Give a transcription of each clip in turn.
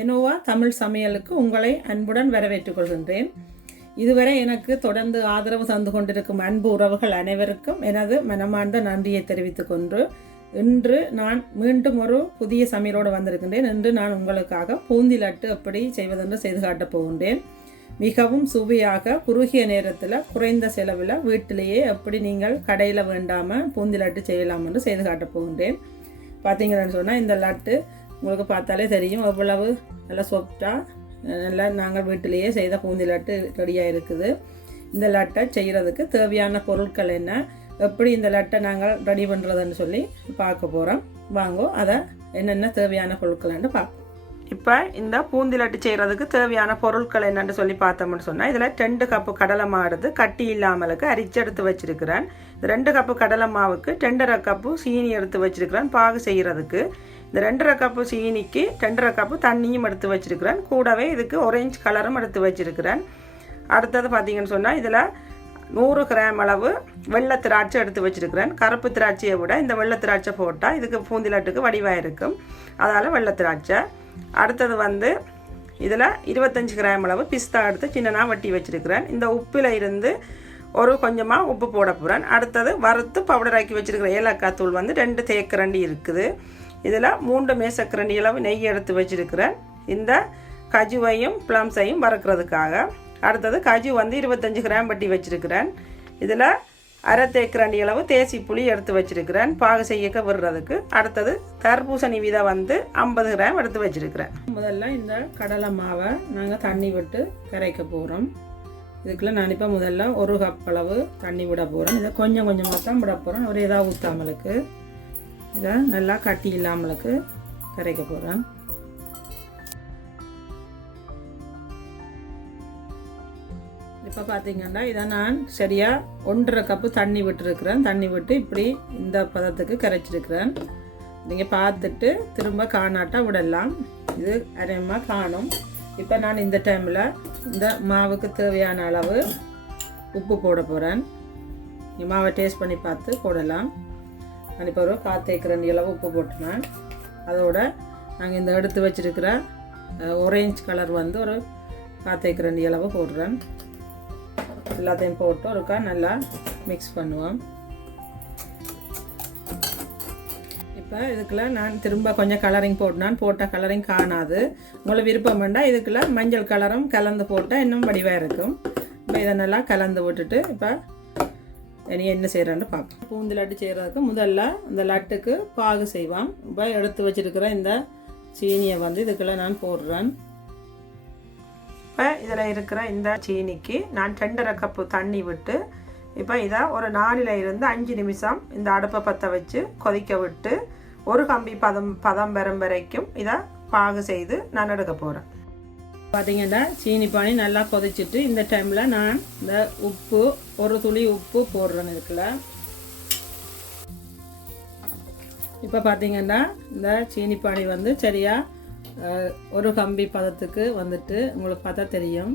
Genoa Tamil சமையலுக்கு உங்களை அன்புடன் வரவேற்றுக் கொள்கின்றேன். இதுவரை எனக்கு தொடர்ந்து ஆதரவு தந்து கொண்டிருக்கும் அன்பு உறவுகள் அனைவருக்கும் எனது மனமார்ந்த நன்றியை தெரிவித்துக் கொண்டு இன்று நான் மீண்டும் ஒரு புதிய சமையலோடு வந்திருக்கின்றேன். இன்று நான் உங்களுக்காக பூந்தி லட்டு எப்படி செய்வதென்று செய்து காட்டப் போகின்றேன். மிகவும் சுவையாக குறுகிய நேரத்தில் குறைந்த செலவில் வீட்டிலேயே எப்படி நீங்கள் கடையில் வேண்டாமல் பூந்தி லட்டு செய்யலாம் என்று செய்து காட்டப் போகின்றேன். பார்த்தீங்கன்னு சொன்னால் இந்த லட்டு உங்களுக்கு பார்த்தாலே தெரியும் எவ்வளவு நல்லா சாஃப்டாக நல்லா நாங்கள் வீட்டிலேயே செய்த பூந்தி லட்டு ரெடியாக இருக்குது. இந்த லட்டை செய்கிறதுக்கு தேவையான பொருட்கள் என்ன, எப்படி இந்த லட்டை நாங்கள் ரெடி பண்ணுறதுன்னு சொல்லி பார்க்க போகிறோம். வாங்கோ அதை என்னென்ன தேவையான பொருட்கள்னு பார்ப்போம். இப்போ இந்த பூந்தி லட்டு செய்கிறதுக்கு தேவையான பொருட்கள் என்னென்னு சொல்லி பார்த்தோம்னு சொன்னால் இதில் 2 கப்பு கடலை மாவு கட்டி இல்லாமலுக்கு அரிச்செடுத்து வச்சுருக்கிறேன். இந்த 2 கப்பு கடலை மாவுக்கு 2.5 கப்பு சீனி எடுத்து வச்சுருக்கிறேன் பாகு செய்கிறதுக்கு. இந்த 2.5 கப்பு சீனிக்கு 2.5 கப்பு தண்ணியும் எடுத்து வச்சுருக்கிறேன். கூடவே இதுக்கு ஆரஞ்சு கலரும் எடுத்து வச்சுருக்கிறேன். அடுத்தது பார்த்திங்கன்னு சொன்னால் இதில் 100 கிராம் அளவு வெள்ளை திராட்சை எடுத்து வச்சுருக்கிறேன். கருப்பு திராட்சையை விட இந்த வெள்ளை திராட்சை போட்டால் இதுக்கு பூந்தி லட்டுக்கு வடிவாக இருக்கும், அதால் வெள்ளை திராட்சை. அடுத்தது இதில் 25 கிராம் அளவு பிஸ்தா எடுத்து சின்னனா வட்டி வச்சுருக்கிறேன். இந்த உப்பில் இருந்து ஒரு கொஞ்சமாக உப்பு போட போகிறேன். அடுத்தது வறுத்து பவுடர் ஆக்கி வச்சுருக்கிற ஏலக்காய் தூள் 2 தேக்கரண்டி இருக்குது. இதில் 3 மேசக்கரண்டி அளவு நெய் எடுத்து வச்சுருக்கிறேன் இந்த கஜுவையும் ப்ளம்ஸையும் வறுக்கிறதுக்காக. அடுத்தது கஜு 25 கிராம் வட்டி வச்சுருக்கிறேன். இதில் 1/2 தேக்கரண்டி அளவு தேசி புளி எடுத்து வச்சுருக்கிறேன் பாகு செய்யக்க விடுறதுக்கு. அடுத்தது தர்பூசணி விதை 50 கிராம் எடுத்து வச்சுருக்கிறேன். முதல்ல இந்த கடலை மாவை நாங்கள் தண்ணி விட்டு கரைக்க போகிறோம். இதுக்குள்ள நான் இப்போ முதல்ல 1 கப் அளவு தண்ணி விட போகிறேன். இதை கொஞ்சம் கொஞ்சமாக தான் விட போகிறேன், ஒரு இதாக ஊற்றாமலுக்கு. இதை நல்லா கட்டி இல்லாமலுக்கு கரைக்க போகிறேன். இப்போ பார்த்தீங்கன்னா இதை நான் சரியாக 1.5 கப்பு தண்ணி விட்டுருக்கிறேன். தண்ணி விட்டு இப்படி இந்த பதத்துக்கு கரைச்சிருக்கிறேன். நீங்கள் பார்த்துட்டு திரும்ப காணாட்டா விடலாம், இது அரையமாக காணும். இப்போ நான் இந்த டைமில் இந்த மாவுக்கு தேவையான அளவு உப்பு போட போகிறேன். மாவை டேஸ்ட் பண்ணி பார்த்து போடலாம். நான் இப்போ ஒரு 4 தேக்கரண்டி அளவு உப்பு போட்டுனேன். அதோட நாங்கள் இந்த எடுத்து வச்சுருக்கிற ஆரஞ்சு கலர் ஒரு 4 தேக்கரண்டி அளவு போடுறேன். எல்லாத்தையும் போட்டு ஒருக்கா நல்லா மிக்ஸ் பண்ணுவோம். இப்போ இதுக்குள்ள நான் திரும்ப கொஞ்சம் கலரிங் போட்ட கலரிங் காணாது. உங்களை விருப்பம் வேண்டாம் இதுக்குள்ள மஞ்சள் கலரும் கலந்து போட்டால் இன்னும் வடிவாக இருக்கும். இப்போ இதை நல்லா கலந்து விட்டுட்டு இப்போ இனி என்ன செய்கிறேன்னு பார்ப்போம். பூந்தி லட்டு செய்கிறதுக்கு முதல்ல இந்த லட்டுக்கு பாகு செய்வோம். இப்போ எடுத்து வச்சுருக்கிற இந்த சீனியை இதுக்குள்ள நான் போடுறேன். இப்போ இதில் இருக்கிற இந்த சீனிக்கு நான் 2.5 கப்பு தண்ணி விட்டு இப்போ இதை ஒரு 4 இருந்து 5 நிமிஷம் இந்த அடுப்பை பற்ற வச்சு கொதிக்க விட்டு ஒரு கம்பி பதம் வரும் வரைக்கும் இதை பாகு செய்து நான் எடுக்க போகிறேன். பார்த்தீங்கன்னா சீனி பானி நல்லா கொதிச்சுட்டு இந்த டைமில் நான் இந்த உப்பு ஒரு துளி உப்பு போடுறேன் இதுக்குள்ள. இப்போ பார்த்தீங்கன்னா இந்த சீனி பானி சரியாக ஒரு கம்பி பதத்துக்கு உங்களுக்கு பார்த்தா தெரியும்.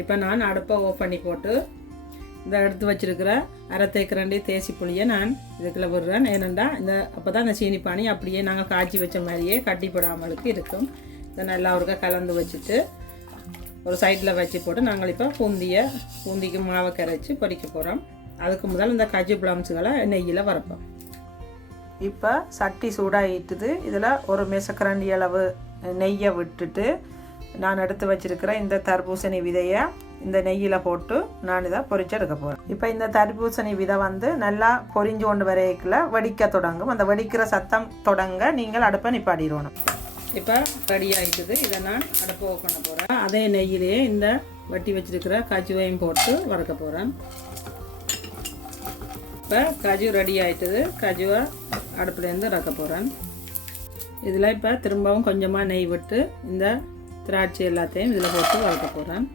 இப்போ நான் அடுப்பை ஆஃப் பண்ணி போட்டு இந்த எடுத்து வச்சிருக்கிற 1/2 தேக்கரண்டி தேசி புளியை நான் இதுக்குள்ள விடுறேன். ஏனெண்டா அப்போ தான் இந்த சீனி பானி அப்படியே நாங்கள் காய்ச்சி வச்ச மாதிரியே கட்டிப்படாமலுக்கு இருக்கும். இதை நல்லா ஒருக்கா கலந்து வச்சுட்டு ஒரு சைடில் வச்சு போட்டு நாங்கள் இப்போ பூந்திக்கு மாவை கரைச்சி பொரிக்க போகிறோம். அதுக்கு முதல் இந்த கஜு பிளம்ஸுகளை நெய்யில் வறுப்போம். இப்போ சட்டி சூடாகிட்டுது. இதில் ஒரு மேசக்கரண்டி அளவு நெய்யை விட்டுட்டு நான் எடுத்து வச்சுருக்கிற இந்த தர்பூசணி விதையை இந்த நெய்யில் போட்டு நான் இதை பொரிச்சு எடுக்க போகிறேன். இப்போ இந்த தர்பூசணி விதை நல்லா பொரிஞ்சு கொண்டு வரைக்குள்ள வெடிக்க தொடங்கும். அந்த வெடிக்கிற சத்தம் தொடங்க நீங்கள் அடுப்பை நிப்பாட்டிடணும். இப்போ ரெடி ஆகிட்டுது. இதை நான் அடுப்பை ஓப்பன் பண்ண போகிறேன். அதே நெய்யிலேயே இந்த வட்டி வச்சுருக்கிற கஜுவையும் போட்டு வறுக்க போகிறேன். இப்போ கஜு ரெடி ஆகிட்டுது. கஜுவை அடுப்புலேருந்து இறக்க போகிறேன். இதில் இப்போ திரும்பவும் கொஞ்சமாக நெய் விட்டு இந்த திராட்சை எல்லாத்தையும் இதில் போட்டு வறுக்க போகிறேன்.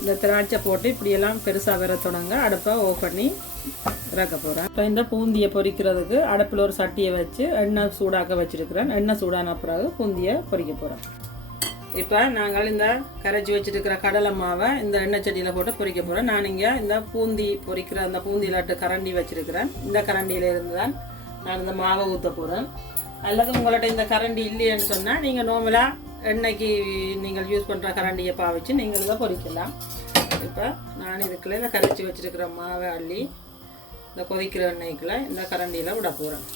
இந்த திராட்சை போட்டு இப்படியெல்லாம் பெருசாக வர தொடங்க அடுப்பை ஆஃப் பண்ணி இறக்க போகிறேன். இப்போ இந்த பூந்தியை பொரிக்கிறதுக்கு அடுப்பில் ஒரு சட்டியை வச்சு எண்ணெய் சூடாக்க வச்சுருக்கிறேன். எண்ணெய் சூடான பிறகு பூந்தியை பொரிக்க போகிறேன். இப்போ நாங்கள் இந்த கரைச்சி வச்சுருக்கிற கடலை மாவை இந்த எண்ணெய் சட்டியில் போட்டு பொரிக்க போகிறோம். நான் இங்கே இந்த பூந்தி பொரிக்கிற அந்த பூந்தி லட்டு கரண்டி வச்சுருக்கிறேன். இந்த கரண்டியில் இருந்து தான் நான் இந்த மாவை ஊற்ற போகிறேன். அல்லது உங்கள்கிட்ட இந்த கரண்டி இல்லைன்னு சொன்னால் நீங்கள் நார்மலாக எண்ணெய்க்கு நீங்கள் யூஸ் பண்ணுற கரண்டியை பாவிச்சு நீங்கள் இதை பொரிக்கலாம். இப்போ நான் இதுக்குள்ளே இந்த கரைச்சி வச்சுருக்கிற மாவை அள்ளி இந்த கொதிக்கிற எண்ணெய்க்குள்ள இந்த கரண்டியில் விட போகிறேன்.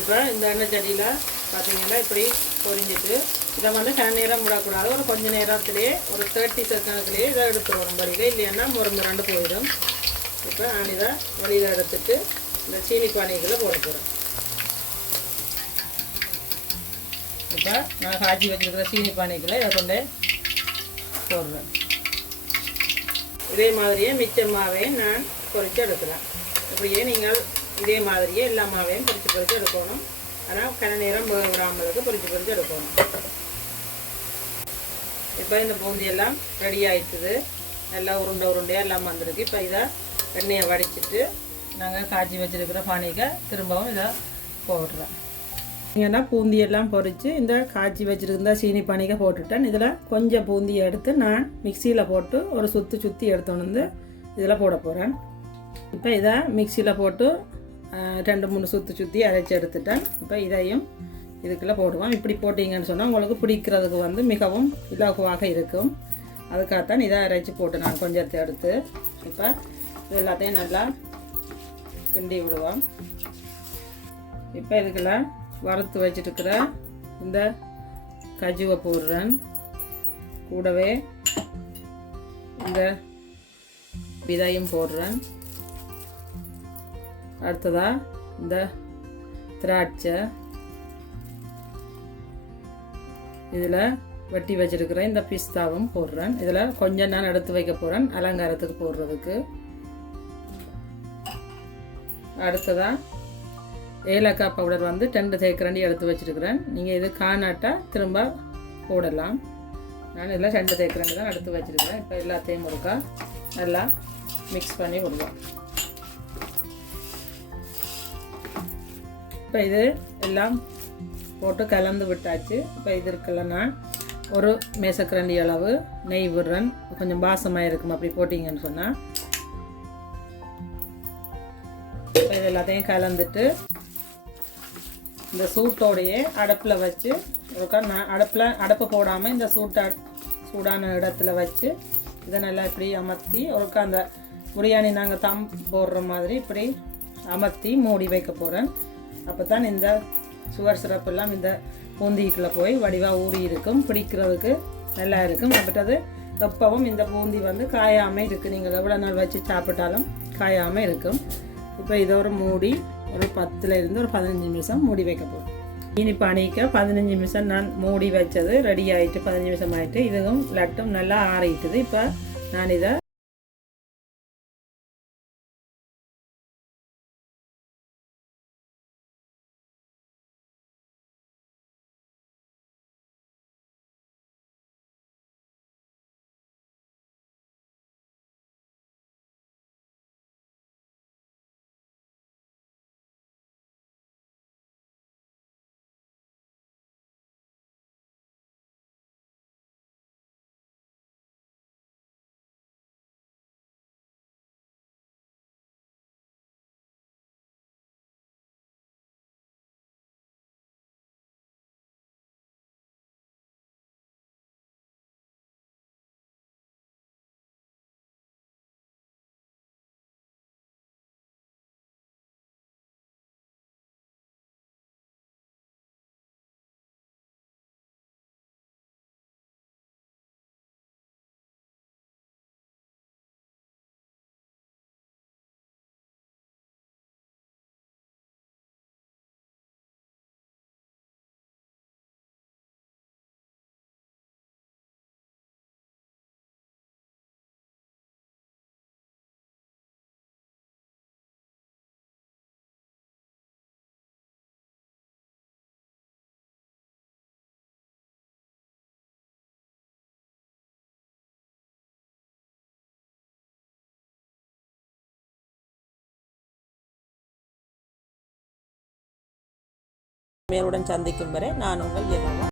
இப்போ இந்த எண்ணெய் சட்டியில் பார்த்தீங்கன்னா இப்படி பொரிஞ்சிட்டு இதை வந்து கன நேரம் விடக்கூடாது. ஒரு கொஞ்சம் நேரத்துலேயே ஒரு 30 செகண்ட்லேயே இதை எடுத்துருவோம் வழியில், இல்லைன்னா முரண்டு போயிடும். இப்போ நான் இதை வழியில் எடுத்துட்டு இந்த சீனி பானைகளை போட போகிறேன். இப்போ நான் காய்ச்சி வச்சுருக்கிற சீனி பானைகளை இதை கொண்டு போடுறேன். இதே மாதிரியே மிச்ச மாவையும் நான் பொரித்து எடுக்கலாம். இப்படியே நீங்கள் இதே மாதிரியே எல்லா மாவையும் பொரித்து எடுக்கணும். ஆனால் கன நேரம் விடாமலுக்கு பொரித்து எடுக்கணும். இப்போ இந்த பூந்தியெல்லாம் ரெடி ஆகிடுது. நல்லா உருண்டையாக எல்லாம் வந்திருக்கு. இப்போ இதை எண்ணெயை வடிச்சிட்டு நாங்கள் காய்ச்சி வச்சுருக்கிற பானைக்கு திரும்பவும் இதை போடுறோம். ஏன்னா பூந்தியெல்லாம் பொரித்து இந்த காய்ச்சி வச்சுருந்த சீனி பானைக்கு போட்டுட்டேன். இதில் கொஞ்சம் பூந்தியை எடுத்து நான் மிக்சியில் போட்டு ஒரு சுற்றி எடுத்துன்னு வந்து இதில் போட போகிறேன். இப்போ இதை மிக்சியில் போட்டு 2-3 சுற்றி அரைச்சி எடுத்துட்டேன். இப்போ இதையும் இதுக்குள்ளே போடுவோம். இப்படி போட்டிங்கன்னு சொன்னால் உங்களுக்கு பிடிக்கிறதுக்கு வந்து மிகவும் இலகுவாக இருக்கும். அதுக்காகத்தான் இதை அரைச்சி போட்டு நான் கொஞ்சத்தை எடுத்து இப்போ இது எல்லாத்தையும் நல்லா கிண்டி விடுவோம். இப்போ இதுக்குள்ள வறுத்து வச்சுட்டுருக்கிற இந்த கஜுவை போடுறேன். கூடவே இந்த விதையும் போடுறேன். அடுத்ததாக இந்த திராட்சை, இதில் வெட்டி வச்சிருக்கிற இந்த பிஸ்தாவும் போடுறேன். இதில் கொஞ்சம் நான் எடுத்து வைக்க போகிறேன் அலங்காரத்துக்கு போடுறதுக்கு. அடுத்ததாக ஏலக்காய் பவுடர் வந்து 2 தேக்கரண்டி எடுத்து வச்சுருக்கிறேன். நீங்கள் இது காணாட்டா திரும்ப போடலாம். நான் இதில் 2 தேக்கரண்டி தான் எடுத்து வச்சுருக்கிறேன். இப்போ எல்லாத்தையும் ஒருக்கா நல்லா மிக்ஸ் பண்ணி விடுவோம். இப்போ இது எல்லாம் போட்டு கலந்து விட்டாச்சு. இப்போ இது இருக்கலாம் நான் ஒரு மேசக்கரண்டி அளவு நெய் விடுறேன். கொஞ்சம் பாசமாக இருக்கும் அப்படி போட்டிங்கன்னு சொன்னால். இப்போ இது எல்லாத்தையும் கலந்துட்டு இந்த சூட்டோடையே அடுப்பில் வச்சு ஒருக்கா நான் அடுப்பு போடாமல் இந்த சூடான இடத்துல வச்சு இதை நல்லா இப்படி அமர்த்தி ஒருக்கா அந்த பிரியாணி நாங்கள் தம் போடுற மாதிரி இப்படி அமர்த்தி மூடி வைக்க போகிறேன். அப்போ தான் இந்த சுகர் சிரப்பெல்லாம் இந்த பூந்திக்குள்ளே போய் வடிவாக ஊறி இருக்கும், பிடிக்கிறதுக்கு நல்லா இருக்கும். அப்பட்டது எப்பவும் இந்த பூந்தி வந்து காயாமல் இருக்குது. நீங்கள் எவ்வளோ நாள் வச்சு சாப்பிட்டாலும் காயாமல் இருக்கும். இப்போ இதை ஒரு மூடி ஒரு 10லேருந்து ஒரு 15 நிமிஷம் மூடி வைக்க போகிறோம். இனி பானைக்கு 15 நிமிஷம் நான் மூடி வச்சது ரெடி ஆகிட்டு 15 நிமிஷம் ஆகிட்டு இதுவும் லட்டும் நல்லா ஆறிட்டுது. இப்போ நான் இதை மேலுடன் சந்திக்கும் வரை நான் உங்கள் ஜெனோவா.